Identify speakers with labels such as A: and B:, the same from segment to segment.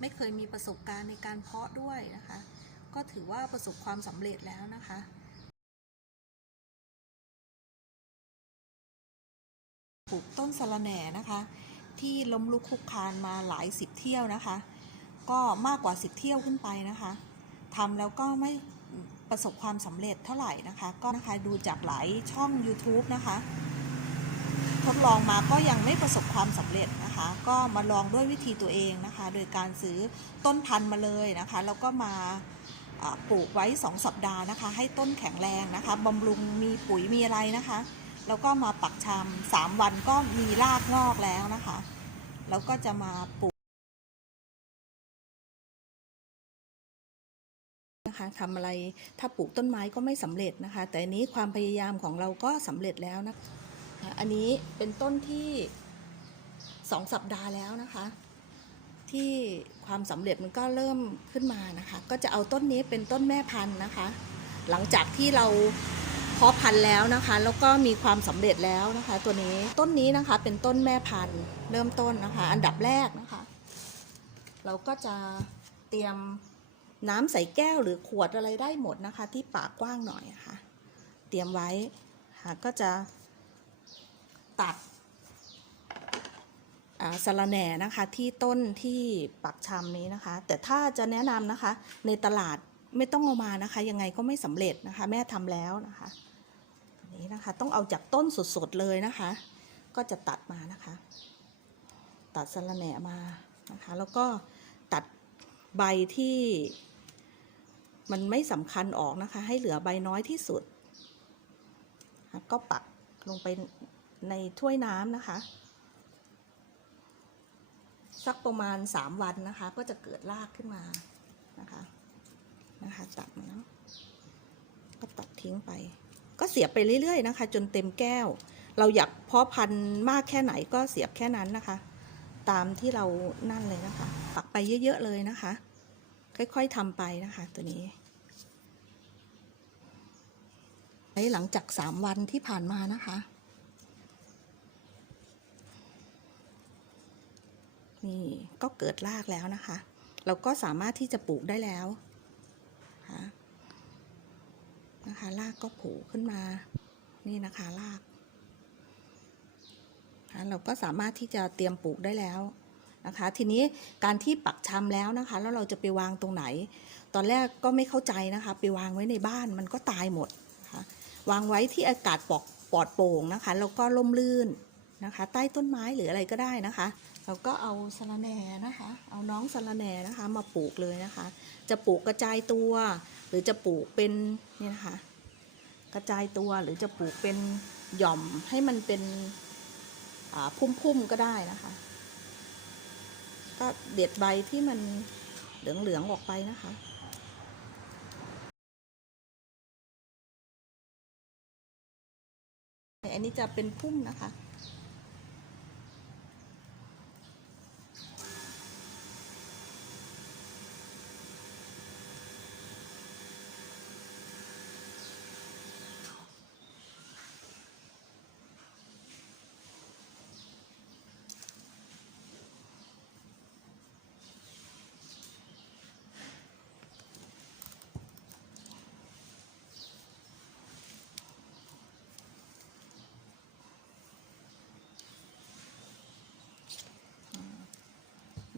A: ไม่เคยมีประสบการณ์ในการเพาะด้วยนะคะ ก็ถือว่าประสบความสำเร็จแล้วนะคะปลูกต้นสะระแหน่นะคะ ที่ล้มลุกคลุกคานมาหลายสิบเที่ยวนะคะ ก็มากกว่าสิบเที่ยวขึ้นไปนะคะทำแล้วก็ไม่ประสบความสำเร็จเท่าไหร่นะคะ ก็นะคะดูจากหลายช่อง YouTube นะคะ ทดลองมาก็ยังไม่ประสบความสำเร็จนะคะ ก็มาลองด้วยวิธีตัวเองนะคะ โดยการซื้อต้นพันธุ์มาเลยนะคะ แล้วก็มาปลูกไว้ 2 สัปดาห์นะคะ ให้ต้นแข็งแรงนะคะบำรุงมีปุ๋ยมีอะไรนะคะ แล้วก็มาปักชำสามวันก็มีรากงอกแล้วนะคะ แล้วก็จะมาปลูกนะคะทำอะไรถ้าปลูกต้นไม้ก็ไม่สำเร็จนะคะ แต่นี้ความพยายามของเราก็สำเร็จแล้วนะคะ อันนี้เป็นต้นที่สองสัปดาห์แล้วนะคะ ที่ความสำเร็จมันก็เริ่มขึ้นมานะคะ ก็จะเอาต้นนี้เป็นต้นแม่พันธุ์นะคะ หลังจากที่เราเพาะพันธุ์แล้วนะคะ แล้วก็มีความสำเร็จแล้วนะคะ ตัวนี้ต้นนี้นะคะเป็นต้นแม่พันธุ์เริ่มต้นนะคะ อันดับแรกนะคะ เราก็จะเตรียมน้ำใส่แก้วหรือขวดอะไรได้หมดนะคะ ที่ปากกว้างหน่อยนะคะเตรียมไว้ค่ะก็จะ ตัดสะระแหน่นะคะที่ต้นที่ปักชำนี้นะคะ แต่ถ้าจะแนะนำนะคะ ในตลาดไม่ต้องเอามานะคะ ยังไงก็ไม่สำเร็จนะคะ แม่ทำแล้วนะคะนี้นะคะ ต้องเอาจากต้นสดๆเลยนะคะ ก็จะตัดมานะคะ ตัดสะระแหน่มานะคะ แล้วก็ตัดใบที่มันไม่สำคัญออกนะคะ ให้เหลือใบน้อยที่สุด ก็ปักลงไป ในถ้วยน้ำนะคะ สักประมาณ 3 วันนะคะ ก็จะเกิดรากขึ้นมานะคะนะคะตัดมาแล้วก็ตัดทิ้งไป ก็เสียบไปเรื่อยๆนะคะ จนเต็มแก้ว เราอยากเพาะพันธุ์มากแค่ไหนก็เสียบแค่นั้นนะคะ ตามที่เรานั่นเลยนะคะ ปักไปเยอะๆเลยนะคะ ค่อยๆทำไปนะคะตัวนี้หลังจาก 3 วันที่ผ่านมานะคะ นี่ก็เกิดรากแล้วนะคะ เราก็สามารถที่จะปลูกได้แล้วนะคะนะคะรากก็โผล่ขึ้นมา นี่นะคะรากนะคะเราก็สามารถที่จะเตรียมปลูกได้แล้วนะคะ ทีนี้การที่ปักชำแล้วนะคะ แล้วเราจะไปวางตรงไหน ตอนแรกก็ไม่เข้าใจนะคะ ไปวางไว้ในบ้านมันก็ตายหมดนะคะวางไว้ที่อากาศปลอดปลอดโปร่งนะคะ แล้วก็ร่มรื่นนะคะ ใต้ต้นไม้หรืออะไรก็ได้นะคะ เราก็เอาสะระแหน่นะคะ เอาน้องสะระแหน่นะคะ มาปลูกเลยนะคะ จะปลูกกระจายตัว หรือจะปลูกเป็นเนี่ยนะคะ กระจายตัวหรือจะปลูกเป็นหย่อมให้มันเป็นพุ่มๆก็ได้นะคะ ก็เด็ดใบที่มันเหลืองๆออกไปนะคะอันนี้จะเป็นพุ่มนะคะ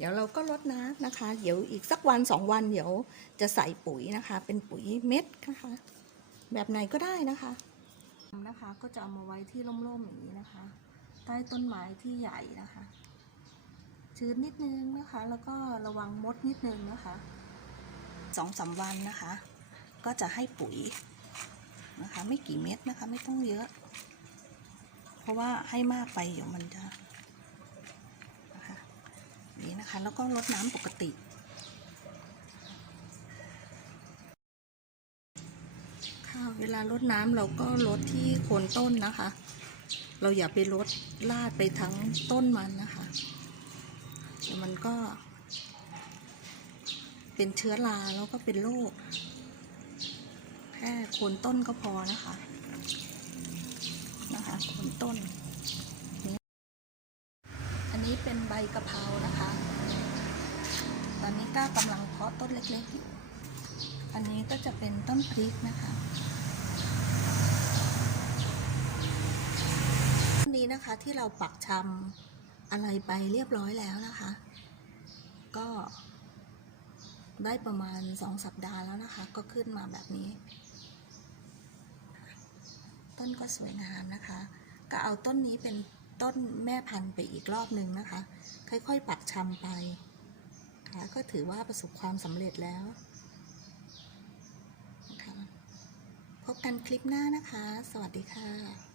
A: ดี๋ยวเราก็ลดน้ำนะคะ เดี๋ยวอีกสักวันสองวันเดี๋ยวจะใส่ปุ๋ยนะคะ เป็นปุ๋ยเม็ดนะคะ แบบไหนก็ได้นะคะนะคะ ก็จะเอามาไว้ที่ร่มๆอย่างนี้นะคะ ใต้ต้นไม้ที่ใหญ่นะคะ ชื้นนิดนึงนะคะ แล้วก็ระวังมดนิดนึงนะคะสองสามวันนะคะ ก็จะให้ปุ๋ยนะคะ ไม่กี่เม็ดนะคะ ไม่ต้องเยอะ เพราะว่าให้มากไปเดี๋ยวมันจะ นี่นะคะ แล้วก็รดน้ำปกติ ค่ะเวลารดน้ำเราก็รดที่โคนต้นนะคะ เราอย่าไปรดลาดไปทั้งต้นมันนะคะเดี๋ยวมันก็ เป็นเชื้อราแล้วก็เป็นโรคแค่โคนต้นก็พอนะคะ นะคะโคนต้น เป็นใบกะเพรานะคะ ตอนนี้ก็กำลังเพาะต้นเล็กๆอยู่ อันนี้ก็จะเป็นต้นพริกนะคะต้นนี้นะคะที่เราปักชำอะไรไปเรียบร้อยแล้วนะคะ ก็ได้ประมาณสองสัปดาห์แล้วนะคะ ก็ขึ้นมาแบบนี้ ต้นก็สวยงามนะคะ ก็เอาต้นนี้เป็น ต้นแม่พันธุ์ไปอีกรอบหนึ่งนะคะ ค่อยๆ ปักชำไปค่ะก็ถือว่าประสบความสำเร็จแล้วนะคะพบกันคลิปหน้านะคะ สวัสดีค่ะ